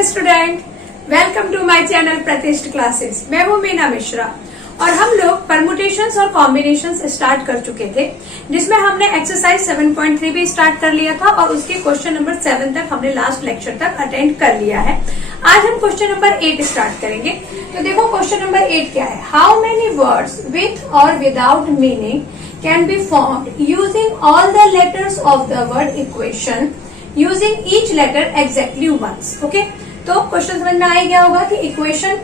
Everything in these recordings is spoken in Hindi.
Hello student, welcome to my channel Pratishth classes. मैं हूँ मीना मिश्रा और हम लोग परमुटेशंस और कॉम्बिनेशंस स्टार्ट कर चुके थे, जिसमें हमने एक्सरसाइज 7.3 भी स्टार्ट कर लिया था और उसके क्वेश्चन नंबर 7 तक हमने लास्ट लेक्चर तक अटेंड कर लिया है। आज हम क्वेश्चन नंबर 8 स्टार्ट करेंगे। तो देखो क्वेश्चन नंबर 8 क्या है। हाउ मेनी वर्ड्स विथ और without meaning can be formed using all the letters of the word equation using each letter exactly once. Okay, तो क्वेश्चन समझ में आ गया होगा कि इक्वेशन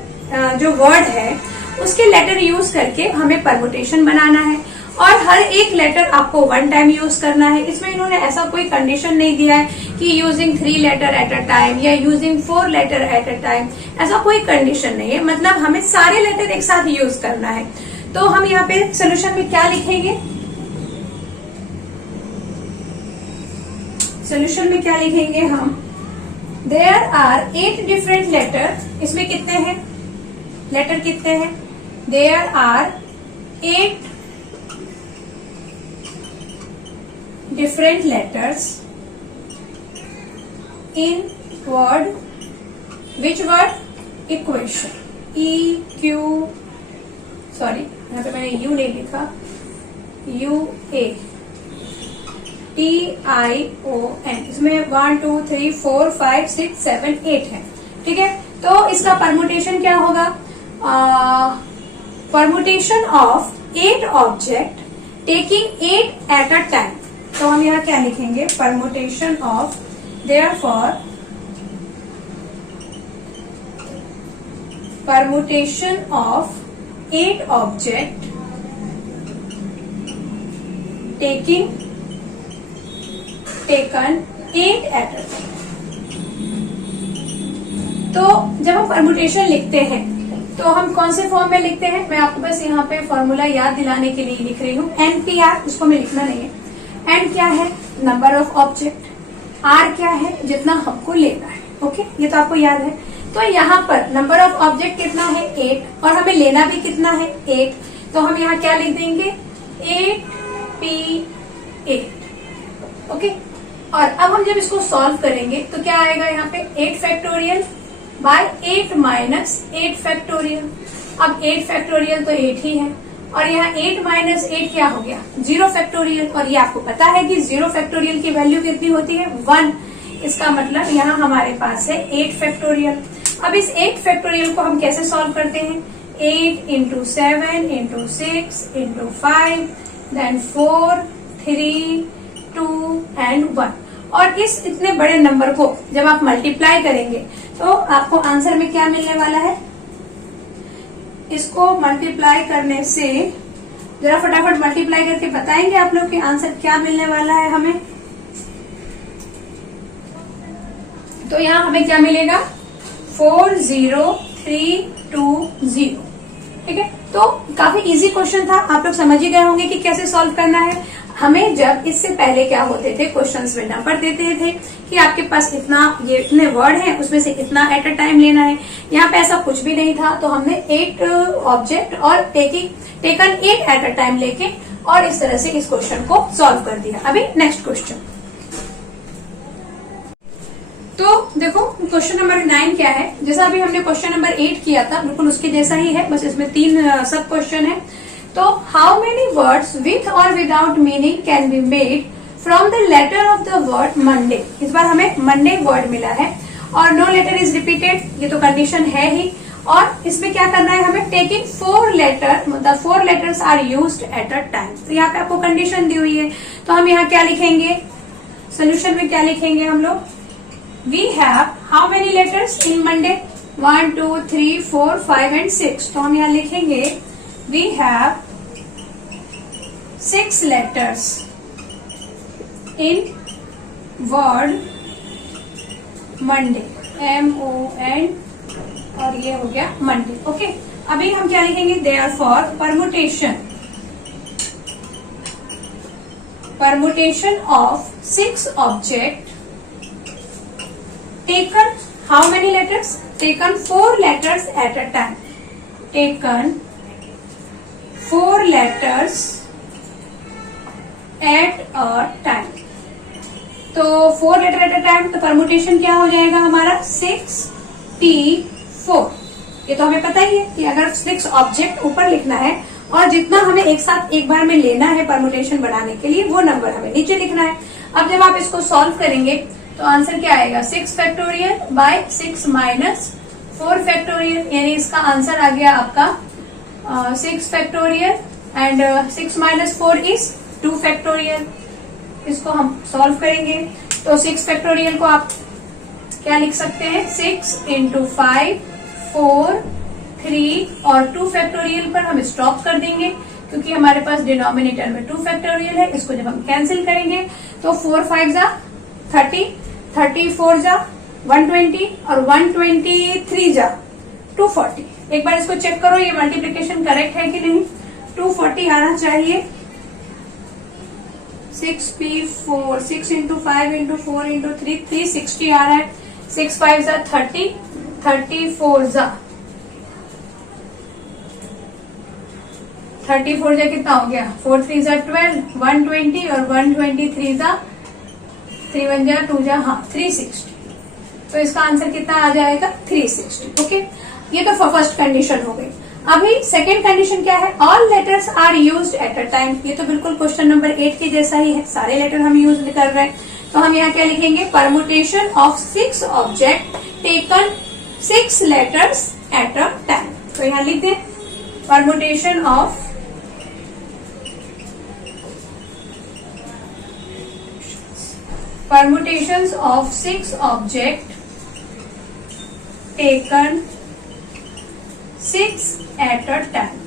जो वर्ड है उसके लेटर यूज करके हमें परमुटेशन बनाना है और हर एक लेटर आपको वन टाइम यूज करना है। इसमें इन्होंने ऐसा कोई कंडीशन नहीं दिया है कि using 3 letter at a time या using 4 letter at a time, ऐसा कोई कंडीशन नहीं है। मतलब हमें सारे लेटर एक साथ यूज करना है। तो हम यहाँ पे सोल्यूशन में क्या लिखेंगे, सोल्यूशन में क्या लिखेंगे हम, देयर आर 8 डिफरेंट लेटर। इसमें कितने हैं लेटर, कितने हैं, there are 8 different letters in word, which word, equation, E Q, sorry यहाँ पे मैंने यू नहीं लिखा, यू ए TION। इसमें 1 2 3 4 5 6 7 8 है। ठीक है, तो इसका परमुटेशन क्या होगा, permutation of 8 object taking 8 at a time. तो हम यहाँ क्या लिखेंगे, permutation of, therefore permutation of 8 object taken 8 at a time. तो जब हम परमुटेशन लिखते हैं तो हम कौन से फॉर्म में लिखते हैं, मैं आपको बस यहाँ पे फॉर्मूला याद दिलाने के लिए लिख रही हूँ। NPR, उसको मैं लिखना नहीं है। N क्या है, नंबर ऑफ ऑब्जेक्ट, R क्या है, जितना हमको लेना है। ओके, ये तो आपको याद है। तो यहाँ पर नंबर ऑफ ऑब्जेक्ट कितना है, 8, और हमें लेना भी कितना है, 8। तो हम यहाँ क्या लिख देंगे, 8P8। ओके, और अब हम जब इसको सॉल्व करेंगे तो क्या आएगा यहाँ पे, 8 फैक्टोरियल बाय 8 माइनस 8 फैक्टोरियल। अब 8 फैक्टोरियल तो 8 ही है और यहाँ 8 माइनस 8 क्या हो गया, 0 फैक्टोरियल। और ये आपको पता है कि 0 फैक्टोरियल की वैल्यू कितनी होती है, 1। इसका मतलब यहाँ हमारे पास है 8 फैक्टोरियल। अब इस 8 फैक्टोरियल को हम कैसे सॉल्व करते हैं, 8 into 7 into 6 into 5 then 4 3 2 and 1। और इस इतने बड़े नंबर को जब आप मल्टीप्लाई करेंगे तो आपको आंसर में क्या मिलने वाला है, इसको मल्टीप्लाई करने से, जरा फटाफट मल्टीप्लाई करके बताएंगे आप लोग कि आंसर क्या मिलने वाला है हमें। तो यहाँ हमें क्या मिलेगा, 40320। ठीक है, तो काफी इजी क्वेश्चन था, आप लोग समझ ही गए होंगे कि कैसे सॉल्व करना है। हमें जब इससे पहले क्या होते थे, क्वेश्चंस में नंबर देते थे कि आपके पास इतना, ये इतने वर्ड हैं, उसमें से इतना एट अ टाइम लेना है। यहाँ पे ऐसा कुछ भी नहीं था, तो हमने 8 ऑब्जेक्ट और टेकन 8 एट अ टाइम लेके और इस तरह से इस क्वेश्चन को सॉल्व कर दिया। अभी नेक्स्ट क्वेश्चन। तो देखो क्वेश्चन नंबर 9 क्या है, जैसा अभी हमने क्वेश्चन नंबर 8 किया था बिल्कुल उसके जैसा ही है, बस इसमें 3 सब क्वेश्चन है। तो हाउ मेनी वर्ड्स विथ और without meaning can be made from the letter of the word Monday. इस बार हमें मंडे वर्ड मिला है और नो लेटर इज रिपीटेड, ये तो कंडीशन है ही। और इसमें क्या करना है हमें, टेकिंग 4 लेटर, मतलब 4 letters are used at a time. तो यहाँ पे आपको कंडीशन दी हुई है, तो हम यहाँ क्या लिखेंगे, सोल्यूशन में क्या लिखेंगे हम लोग, we have how many letters in Monday, 1 2 3 4 5 and 6। तो हम यहाँ लिखेंगे we have 6 letters in word Monday, MON, और ये हो गया Monday। ओके, अभी हम क्या लिखेंगे, therefore permutation of 6 object taken how many letters, taken 4 letters at a time, taken 4 letters eight a time. तो 4 लेटर एट अ टाइम, तो परमुटेशन क्या हो जाएगा हमारा, 6 P4। ये तो हमें पता ही है कि अगर 6 ऑब्जेक्ट ऊपर लिखना है और जितना हमें एक साथ एक बार में लेना है परमुटेशन बनाने के लिए वो नंबर हमें नीचे लिखना है। अब जब आप इसको सॉल्व करेंगे तो आंसर क्या आएगा, 6 फैक्टोरियल बाय 6 माइनस 4 फैक्टोरियल, यानी इसका आंसर आ गया आपका 6 factorial and 6 minus 4 is 2 factorial. इसको हम सॉल्व करेंगे तो 6 फैक्टोरियल को आप क्या लिख सकते हैं, 6 इंटू 5 4 3 और 2 फैक्टोरियल पर हम स्टॉप कर देंगे क्योंकि हमारे पास डिनोमिनेटर में 2 फैक्टोरियल है। इसको जब हम कैंसिल करेंगे तो 4 5 जा 30, 34 जा 120 और 123 जा 240। एक बार इसको चेक करो ये मल्टीप्लीकेशन करेक्ट है कि नहीं। 240 आना चाहिए। 6P4 6 इंटू 5 इंटू 4 इंटू 3 360 आ रहा है। 6 5 जा 30, 34 जा 34 जा कितना हो गया, 4 3 जा 12, 120 और 123 जा 3 1 जा 2 जा 360। तो इसका आंसर कितना आ जाएगा, 360। ओके, ये तो फर्स्ट कंडीशन हो गई। अभी सेकेंड कंडीशन क्या है, all letters are used at a time. ये तो बिल्कुल क्वेश्चन नंबर 8 के जैसा ही है, सारे लेटर हम यूज कर रहे हैं। तो हम यहाँ क्या लिखेंगे, permutation of 6 object taken 6 letters eight a time. तो यहाँ लिख दें permutation of permutations of 6 object taken 6 at a time।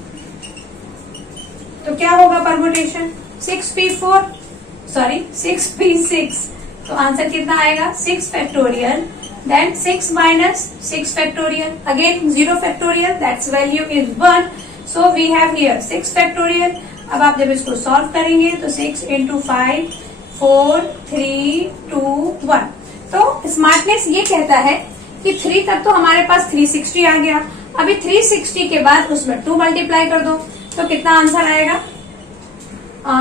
तो क्या होगा परमुटेशन, 6P4 सॉरी 6P6। तो आंसर कितना आएगा, 6 factorial then 6 minus 6 factorial, again 0 factorial, that's value is 1। So we have here 6 factorial. अब आप जब इसको सॉल्व करेंगे तो 6 इंटू 5 4 3 2 1। तो स्मार्टनेस ये कहता है कि 3 तक तो हमारे पास 360 आ गया। अभी 360 के बाद उसमें 2 मल्टीप्लाई कर दो तो कितना आंसर आएगा,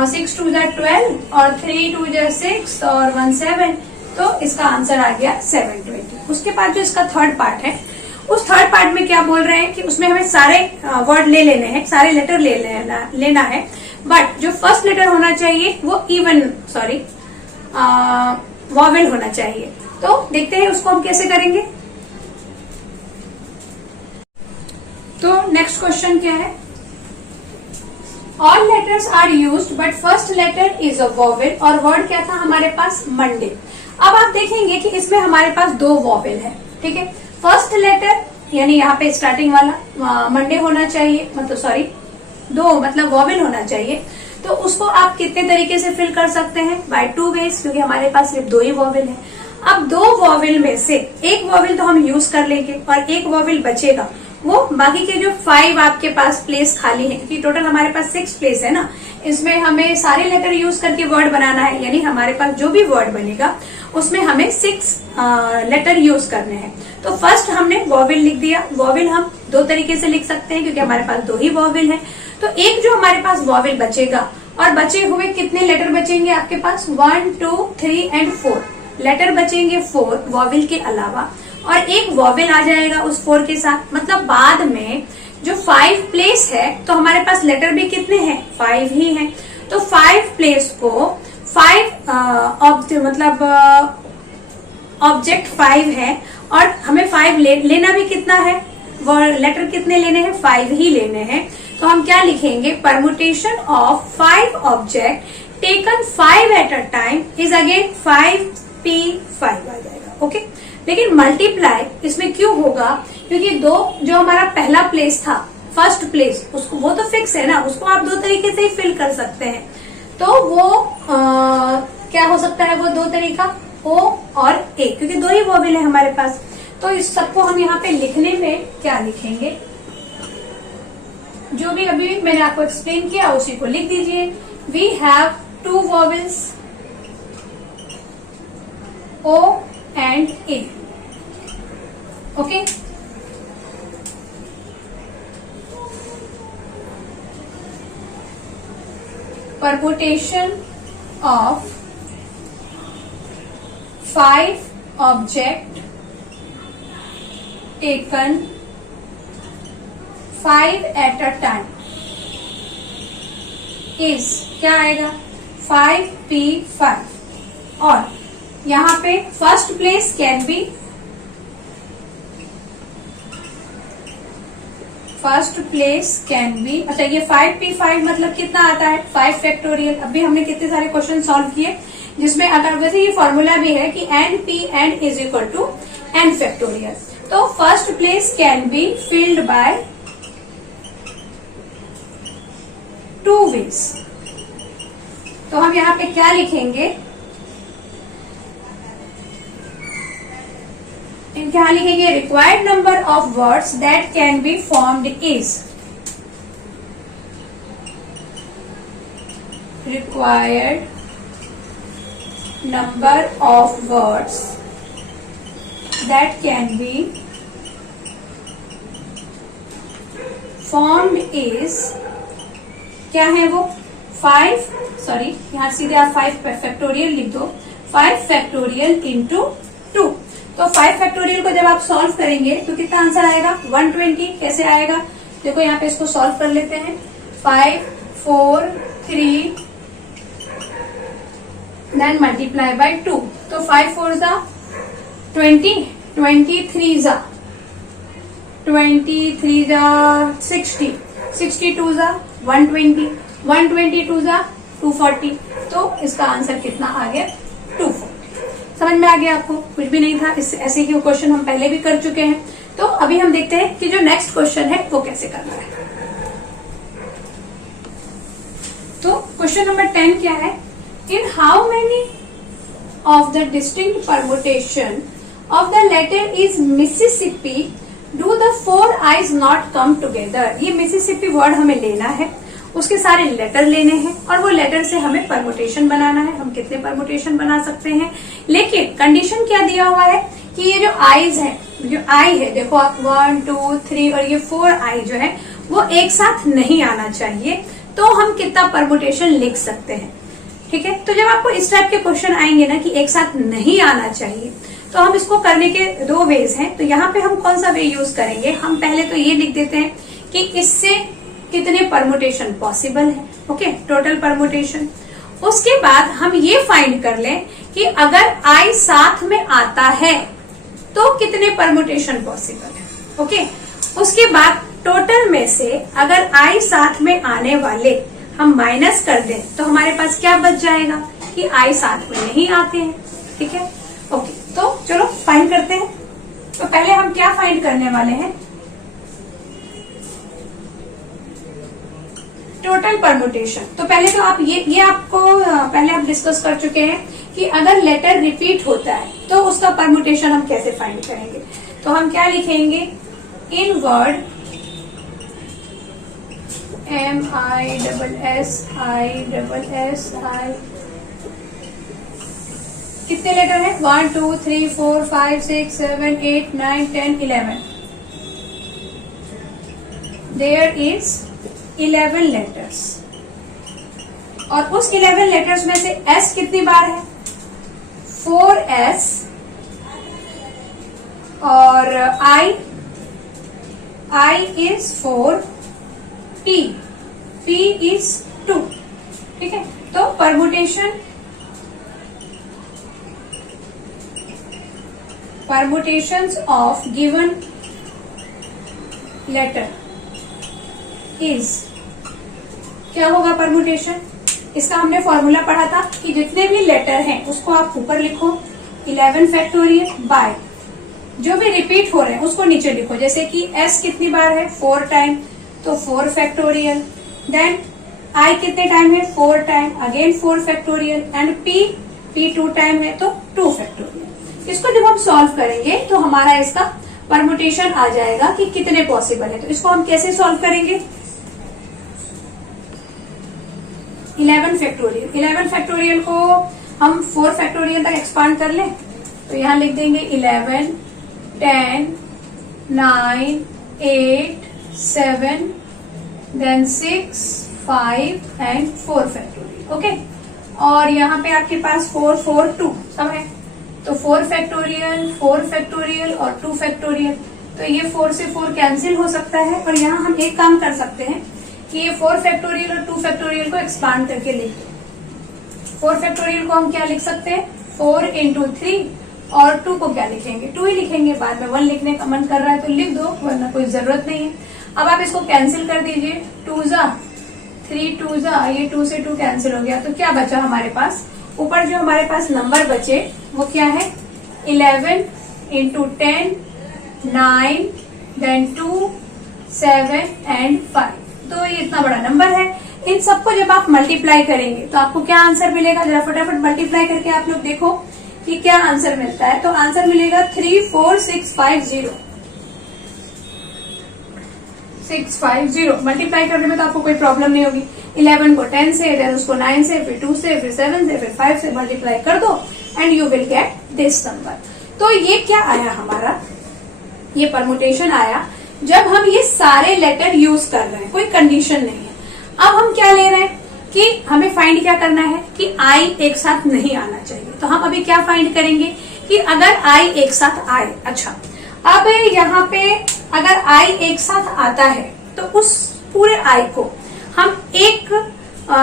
6 2 जा 12 और 3 2 जा 6 और 1 7। तो इसका आंसर आ गया 720। उसके बाद जो इसका थर्ड पार्ट है, उस थर्ड पार्ट में क्या बोल रहे हैं कि उसमें हमें सारे वर्ड ले लेने हैं, सारे लेटर लेना है, बट जो फर्स्ट लेटर होना चाहिए वो वॉवेल होना चाहिए। तो देखते हैं उसको हम कैसे करेंगे। तो नेक्स्ट क्वेश्चन क्या है, all letters are used but first letter is a vowel. और वर्ड क्या था हमारे पास, मंडे। अब आप देखेंगे कि इसमें हमारे पास 2 वॉवेल है, ठीक है। फर्स्ट लेटर यानी यहाँ पे स्टार्टिंग वाला मंडे होना चाहिए, मतलब वॉवेल होना चाहिए। तो उसको आप कितने तरीके से फिल कर सकते हैं, बाय 2 वेज, क्योंकि हमारे पास सिर्फ 2 ही वॉवेल है। अब 2 वॉवेल में से एक वॉवेल तो हम यूज कर लेंगे और एक वॉवेल बचेगा, वो बाकी के जो 5 आपके पास प्लेस खाली है, क्योंकि टोटल हमारे पास 6 प्लेस है ना, इसमें हमें सारे लेटर यूज करके वर्ड बनाना है। यानी हमारे पास जो भी वर्ड बनेगा उसमें हमें 6 लेटर यूज करने हैं। तो फर्स्ट हमने वॉवेल लिख दिया। वॉवेल हम 2 तरीके से लिख सकते हैं क्योंकि हमारे पास 2 ही वॉवेल है। तो एक जो हमारे पास वॉवेल बचेगा, और बचे हुए कितने लेटर बचेंगे आपके पास, 1 2 3 एंड 4 लेटर बचेंगे 4 वॉवेल के अलावा, और एक वॉवेल आ जाएगा उस 4 के साथ। मतलब बाद में जो 5 प्लेस है तो हमारे पास लेटर भी कितने हैं, 5 ही हैं। तो 5 प्लेस को 5 ऑब्जेक्ट 5 है और हमें 5 लेना भी कितना है, वो लेटर कितने लेने हैं, 5 ही लेने हैं। तो हम क्या लिखेंगे, permutation of 5 object taken 5 eight a time is again 5P5 आ जाएगा। ओके, लेकिन मल्टीप्लाई इसमें क्यों होगा, क्योंकि 2 जो हमारा पहला प्लेस था, फर्स्ट प्लेस, उसको वो तो फिक्स है ना, उसको आप 2 तरीके से ही फिल कर सकते हैं। तो वो क्या हो सकता है, वो 2 तरीका O और A, क्योंकि 2 ही वॉवेल है हमारे पास। तो इस सबको हम यहाँ पे लिखने में क्या लिखेंगे, जो भी अभी मैंने आपको एक्सप्लेन किया उसी को लिख दीजिए। We have 2 vowels O and A। Okay, permutation of 5 object taken 5 at a time is क्या आएगा 5p5 और यहाँ पे फर्स्ट प्लेस कैन बी अच्छा ये 5p5 मतलब कितना आता है 5 फैक्टोरियल। अभी हमने कितने सारे क्वेश्चन सॉल्व किए जिसमें अगर वैसे ये फॉर्मूला भी है कि n is equal to n factorial. तो first place can be filled by 2 ways। तो हम यहाँ पे क्या लिखेंगे क्या लिखेंगे required number of words that can be formed is required number of words that can be formed is क्या है वो 5 सॉरी यहाँ सीधे आप 5 फैक्टोरियल लिख दो 5 फैक्टोरियल इंटू 2। तो 5 फैक्टोरियल को जब आप सॉल्व करेंगे तो कितना आंसर आएगा 120। कैसे आएगा देखो यहाँ पे इसको सॉल्व कर लेते हैं 5 4 3 देन मल्टीप्लाई बाय 2। तो 5 4 जा 20 23 जा 60 62 जा 120 122 जा 240। तो इसका आंसर कितना आ गया 240। समझ में आ गया आपको कुछ भी नहीं था। इस ऐसे ही क्वेश्चन हम पहले भी कर चुके हैं। तो अभी हम देखते हैं कि जो नेक्स्ट क्वेश्चन है वो कैसे करना है। तो क्वेश्चन नंबर 10 क्या है in how many of the distinct permutation of the letter is Mississippi do the 4 eyes not come together. ये मिसिसिपी वर्ड हमें लेना है उसके सारे लेटर लेने हैं और वो लेटर से हमें परमुटेशन बनाना है। हम कितने परमुटेशन बना सकते हैं लेकिन कंडीशन क्या दिया हुआ है कि ये जो आईज है जो आई है देखो आप 1 2 3 और ये 4 आई जो है वो एक साथ नहीं आना चाहिए। तो हम कितना परमुटेशन लिख सकते हैं ठीक है। तो जब आपको इस टाइप के क्वेश्चन आएंगे ना कि एक साथ नहीं आना चाहिए तो हम इसको करने के 2 वेज हैं। तो यहाँ पे हम कौन सा वे यूज करेंगे हम पहले तो ये लिख देते हैं कि इससे कितने परमुटेशन पॉसिबल है ओके टोटल परमुटेशन। उसके बाद हम ये फाइंड कर लें कि अगर आई साथ में आता है तो कितने परमुटेशन पॉसिबल है ओके। उसके बाद टोटल में से अगर आई साथ में आने वाले हम माइनस कर दें तो हमारे पास क्या बच जाएगा कि आई साथ में नहीं आते हैं ठीक है ओके। तो चलो फाइंड करते हैं। तो पहले हम क्या फाइंड करने वाले हैं टोटल परमुटेशन। तो पहले तो आप ये आपको पहले आप डिस्कस कर चुके हैं कि अगर लेटर रिपीट होता है तो उसका परमुटेशन हम कैसे फाइंड करेंगे। तो हम क्या लिखेंगे इन वर्ड MISSI कितने लेटर हैं 1 2 3 4 5 6 7 8 9 10 11 देयर इज 11 लेटर्स और उस 11 लेटर्स में से S कितनी बार है 4S और I is 4 P is 2 ठीक है। तो permutations of given letter is क्या होगा परमुटेशन। इसका हमने फॉर्मूला पढ़ा था कि जितने भी लेटर हैं उसको आप ऊपर लिखो 11 फैक्टोरियल बाय जो भी रिपीट हो रहे हैं उसको नीचे लिखो। जैसे कि S कितनी बार है 4 टाइम तो 4 फैक्टोरियल देन I कितने टाइम है 4 time again 4 factorial and P 2 time है तो 2 फैक्टोरियल। इसको जब हम सॉल्व करेंगे तो हमारा इसका परमुटेशन आ जाएगा कि कितने पॉसिबल है। तो इसको हम कैसे सॉल्व करेंगे 11 फैक्टोरियल को हम 4 फैक्टोरियल तक एक्सपांड कर लें तो यहाँ लिख देंगे 11 10 9 8 7 देन 6 5 एंड 4 फैक्टोरियल ओके। और यहाँ पे आपके पास 4 4 2 सब है तो 4 फैक्टोरियल और 2 फैक्टोरियल। तो ये 4 से 4 कैंसिल हो सकता है। और यहाँ हम एक काम कर सकते हैं कि ये 4 फैक्टोरियल और 2 फैक्टोरियल को एक्सपांड करके लिख लें। 4 फैक्टोरियल को हम क्या लिख सकते हैं, 4 into 3, और 2 को क्या लिखेंगे, 2 ही लिखेंगे। बाद में 1 लिखने का मन कर रहा है तो लिख दो, वरना कोई जरूरत नहीं है। अब आप इसको कैंसिल कर दीजिए, 2 जा 3, 2 जा, ये 2 से 2 कैंसिल हो गया। तो क्या बचा हमारे पास, ऊपर जो हमारे पास नंबर बचे वो क्या है, 11 into 10, 9, then 2, 7 and 5। तो ये इतना बड़ा नंबर है। इन सबको जब आप मल्टीप्लाई करेंगे तो आपको क्या आंसर मिलेगा, जरा फटाफट मल्टीप्लाई करके आप लोग देखो कि क्या आंसर मिलता है। तो आंसर मिलेगा 34650। 650 मल्टीप्लाई करने में तो आपको कोई प्रॉब्लम नहीं होगी। 11 को 10 से, फिर उसको 9 से, फिर 2 से, फिर 7 से, फिर 5 से मल्टीप्लाई कर दो and you will get this number. तो ये क्या आया हमारा, ये परमुटेशन आया जब हम ये सारे लेटर यूज कर रहे हैं, कोई कंडीशन नहीं है। अब हम क्या ले रहे हैं कि हमें फाइंड क्या करना है कि आई एक साथ नहीं आना चाहिए। तो हम अभी क्या फाइंड करेंगे कि अगर आई एक साथ आए। अच्छा, अब यहाँ पे अगर आई एक साथ आता है तो उस पूरे आई को हम एक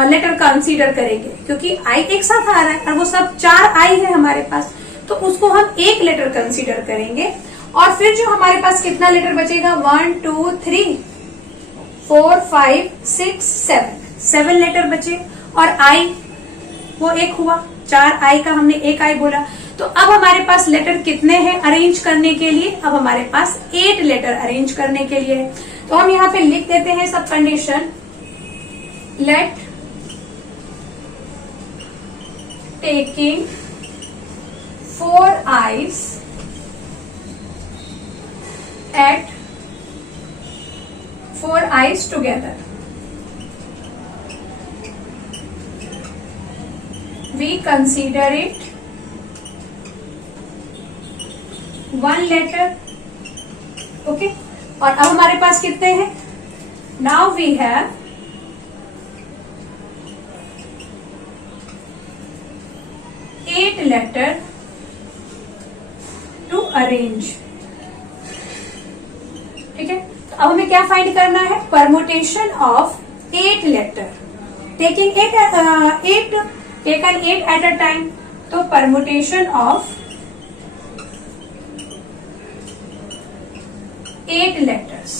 लेटर कंसीडर करेंगे, क्योंकि आई एक साथ आ रहा है और वो सब 4 आई है हमारे पास, तो उसको हम एक लेटर कंसीडर करेंगे। और फिर जो हमारे पास कितना लेटर बचेगा, 1 2 3 4 5 6 7 लेटर बचे। और आई वो एक हुआ, 4 आई का हमने एक आई बोला। तो अब हमारे पास लेटर कितने हैं अरेंज करने के लिए, अब हमारे पास 8 लेटर अरेंज करने के लिए है। तो हम यहाँ पे लिख देते हैं सब condition, let taking 4 eyes at 4 eyes together, we consider it 1 letter, okay. और अब हमारे पास कितने हैं, now we have 8 letter to arrange, ठीक है। तो अब हमें क्या फाइंड करना है, permutation of 8 letter taking 8 taken 8 at a time. तो परमुटेशन ऑफ 8 लेटर्स,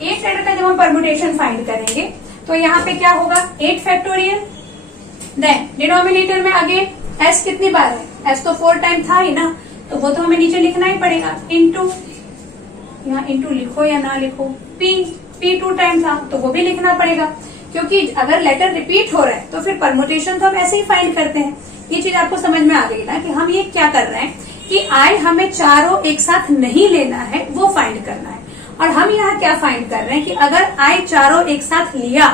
8 लेटर का जब हम परमुटेशन फाइंड करेंगे तो यहाँ पे क्या होगा, 8 फैक्टोरियल, देन डिनोमिनेटर में अगेन एस कितनी बार है, एस तो 4 टाइम था ही ना, तो वो तो हमें नीचे लिखना ही पड़ेगा, इनटू, यहाँ इनटू लिखो या ना लिखो, पी 2 टाइम था तो वो भी लिखना पड़ेगा, क्योंकि अगर लेटर रिपीट हो रहा है तो फिर परमुटेशन तो हम ऐसे ही फाइंड करते हैं। ये चीज आपको समझ में आ गई ना कि हम ये क्या कर रहे हैं कि आई हमें चारों एक साथ नहीं लेना है, वो फाइंड करना है। और हम यहाँ क्या फाइंड कर रहे हैं कि अगर आई चारों एक साथ लिया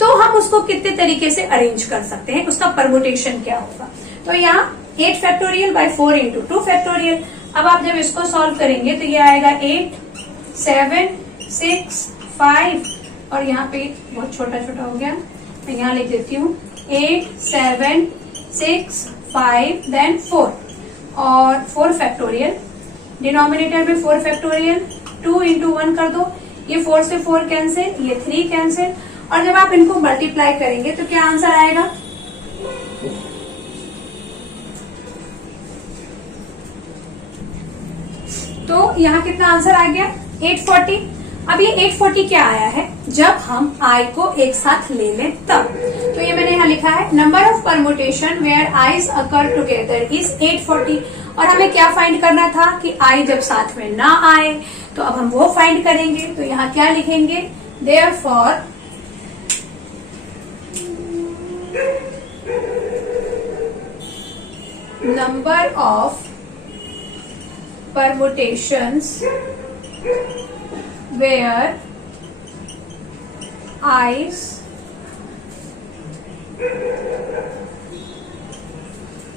तो हम उसको कितने तरीके से अरेंज कर सकते हैं, उसका परमुटेशन क्या होगा। तो यहाँ 8 फैक्टोरियल बाय 4 into 2 फैक्टोरियल। अब आप जब इसको सॉल्व करेंगे तो ये आएगा 8 7 6 5, और यहाँ पे बहुत छोटा छोटा हो गया, मैं यहाँ लिख देती हूँ 8 7 6 5 देन 4, और 4 फैक्टोरियल, डिनोमिनेटर में 4 फैक्टोरियल, 2 into 1 कर दो, ये 4 से 4 कैंसिल, ये 3 कैंसिल। और जब आप इनको मल्टीप्लाई करेंगे तो क्या आंसर आएगा, तो यहाँ कितना आंसर आ गया, 840। अब ये 840 क्या आया है, जब हम आई को एक साथ ले लें तब। तो ये मैंने यहाँ लिखा है, number of permutation where eyes occur together is 840। और हमें क्या फाइंड करना था कि आई जब साथ में ना आए, तो अब हम वो फाइंड करेंगे। तो यहाँ क्या लिखेंगे, therefore number of permutations where eyes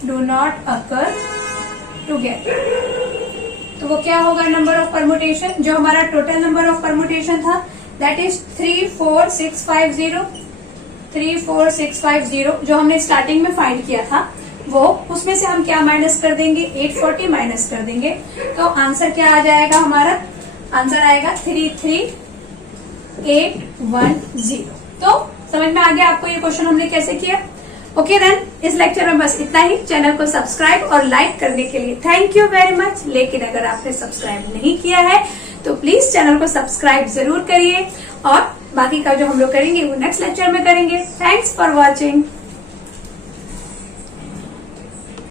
do not occur together। तो वो क्या होगा, नंबर ऑफ परमुटेशन, जो हमारा टोटल नंबर ऑफ परमुटेशन था दैट इज 34650, 34650 जो हमने स्टार्टिंग में फाइंड किया था, वो उसमें से हम क्या माइनस कर देंगे, 840 माइनस कर देंगे, तो आंसर क्या आ जाएगा हमारा, आंसर आएगा 33810। तो समझ में आ गया आपको ये क्वेश्चन हमने कैसे किया। ओके देन, इस लेक्चर में बस इतना ही। चैनल को सब्सक्राइब और लाइक करने के लिए थैंक यू वेरी मच। लेकिन अगर आपने सब्सक्राइब नहीं किया है तो प्लीज चैनल को सब्सक्राइब जरूर करिए, और बाकी का जो हम लोग करेंगे वो नेक्स्ट लेक्चर में करेंगे। Thanks for watching.